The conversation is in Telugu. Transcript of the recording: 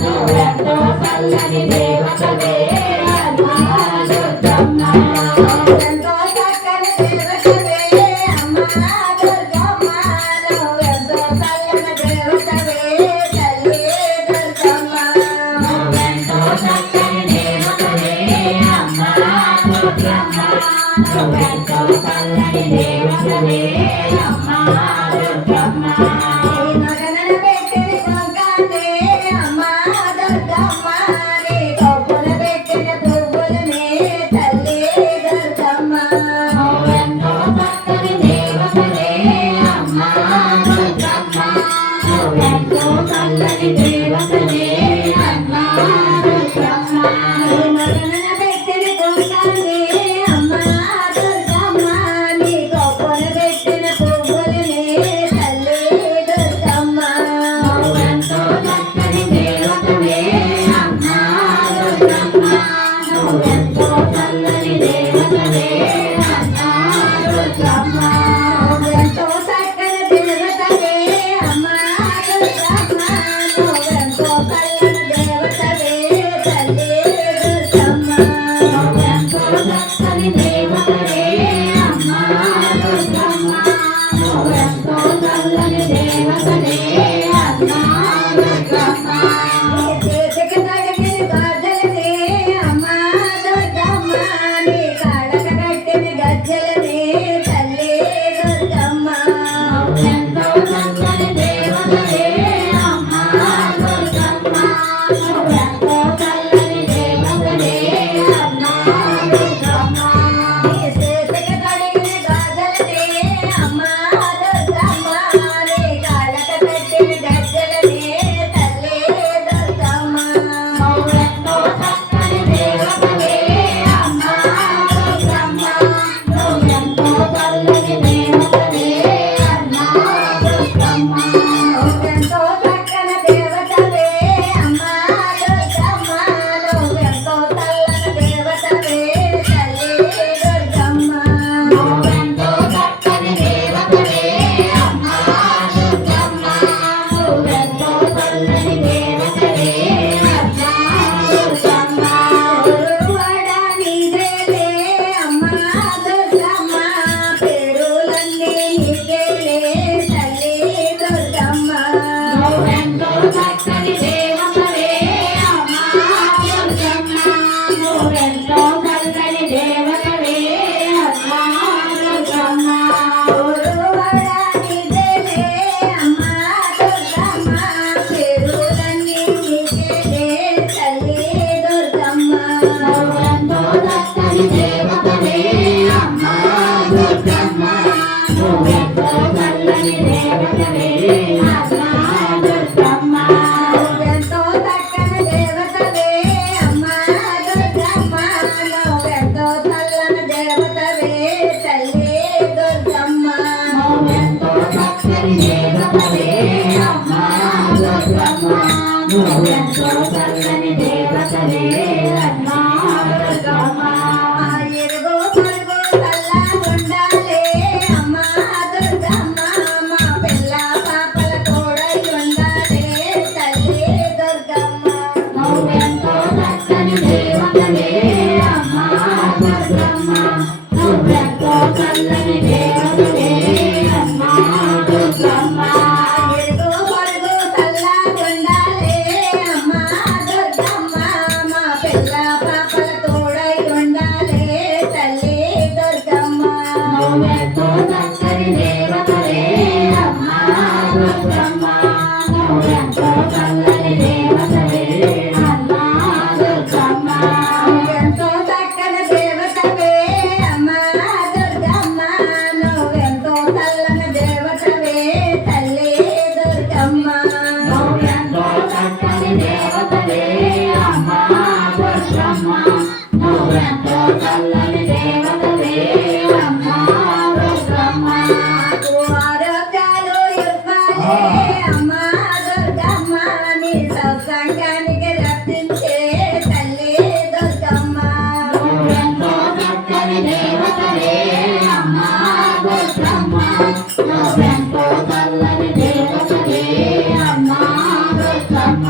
నువ్వెంతో చల్లని దేవతవే అమ్మా దుర్గమ్మ. ఎంతో చక్కని దేవతవే అమ్మా దుర్గమ్మ. నువ్వెంతో చల్లని దేవతవే తల్లి దుర్గమ్మ. నువ్వెంతో చక్కని దేవతవే అమ్మా దుర్గమ్మ. నువ్వెంతో చల్లని దేవతవే అమ్మా దుర్గమ్మ. చల్లని దేవతవే అమ్మా దుర్గమ్మ. మగనన పెట్టిన గొంగానే అమ్మా దుర్గమ్మ. నీ గొప్పన పెట్టిన పువ్వులనే తల్లి దుర్గమ్మ. నువ్వెంతో చక్కని దేవతవే అమ్మా దుర్గమ్మ. నువ్వెంతో చల్లని దేవతవే అమ్మా దుర్గమ్మ. నువ్వెంతో చక్కని దేవతవే అమ్మా దుర్గమ్మ. నువ్వెంతో చల్లని దేవతవే తల్లి దుర్గమ్మ. నువ్వెంతో చక్కని దేవతవే అమ్మా దుర్గమ్మ. నువ్వెంతో చల్లని దేవతవే అమ్మా దుర్గమ్మ. చేతికి తగిలిన గాజులనే అమ్మా దుర్గమ్మ. నీ కాళ్ళకు కట్టిన గజ్జలనే తల్లి దుర్గమ్మ. నువ్వెంతో చల్లని దేవతవే అమ్మా దుర్గమ్మ. నువ్వెంతో చల్లని దేవతవే అమ్మా దుర్గమ్మ. నీ చేతికి తగిలిన గాజులనే అమ్మా దుర్గమ్మ. నీ కాళ్ళకు కట్టిన గజ్జలనే తల్లి దుర్గమ్మ. నువ్వెంతో చక్కని దేవతవే అమ్మా దుర్గమ్మ. నువ్వెంతో చల్లని దేవతవే అమ్మా దుర్గమ్మ. నువ్వెంతో చక్కని దేవతవే అమ్మా దుర్గమ్మ. నువ్వెంతో చల్లని దేవతవే తల్లి దుర్గమ్మ. నువ్వెంతో చక్కని దేవతవే అమ్మా దుర్గమ్మ. నువ్వెంతో చల్లని దేవతవే అమ్మా దుర్గమ్మ. గురువాడ నీదేలే అమ్మా దుర్గమ్మ. పేరులన్నీ నీకేలే తల్లి దుర్గమ్మ. నువ్వెంతో చక్కని దేవతవే అమ్మా దుర్గమ్మ. నువ్వెంతో చల్లని దేవతవే అమ్మా దుర్గమ్మ. గురువాడ నీదేలే అమ్మా దుర్గమ్మ. పేరులన్నీ నీకేలే తల్లి దుర్గమ్మ. నువ్వెంతో చక్కని దేవతవే అమ్మా దుర్గమ్మ. నువ్వెంతో చల్లని దేవతవే అమ్మా దుర్గమ్మ. నువ్వెంతో చక్కని దేవతవే అమ్మా దుర్గమ్మ. నువ్వెంతో చల్లని దేవతవే తల్లి దుర్గమ్మ. నువ్వెంతో చక్కని దేవతవే అమ్మా దుర్గమ్మ. నువ్వెంతో చల్లని దేవతవే అమ్మా దుర్గమ్మ. ఇరుగు పొరుగు చల్లగుండాలే అమ్మా దుర్గమ్మ. మా పిల్ల పాపల తోడై ఉండాలే తల్లి దుర్గమ్మ. నువ్వెంతో చక్కని దేవతవే అమ్మా దుర్గమ్మ. నువ్వెంతో చల్లని దేవతవే అమ్మా దుర్గమ్మ. ఇరుగు పొరుగు చల్లగుండాలే అమ్మా దుర్గమ్మ. మా పిల్ల పాపల తోడై ఉండాలే తల్లి దుర్గమ్మ. నువ్వెంతో చక్కని దేవతవే అమ్మా దుర్గమ్మ. నువ్వెంతో చల్లని దేవతవే అమ్మా దుర్గమ్మ. నువ్వెంతో చక్కని దేవతవే అమ్మా దుర్గమ్మ. నువ్వెంతో చల్లని దేవతవే తల్లి దుర్గమ్మ. నువ్వెంతో చక్కని దేవతవే అమ్మా దుర్గమ్మ. నువ్వెంతో చల్లని దేవతవే అమ్మా దుర్గమ్మ. ఆరోగ్యాలు ఇవ్వాలే అమ్మా దుర్గమ్మ. నీ సత్సంగానికి రప్పించే తల్లి దుర్గమ్మ. నువ్వెంతో చక్కని దేవతవే అమ్మా దుర్గమ్మ. నువ్వెంతో చల్లని దేవతవే అమ్మా దుర్గమ్మ.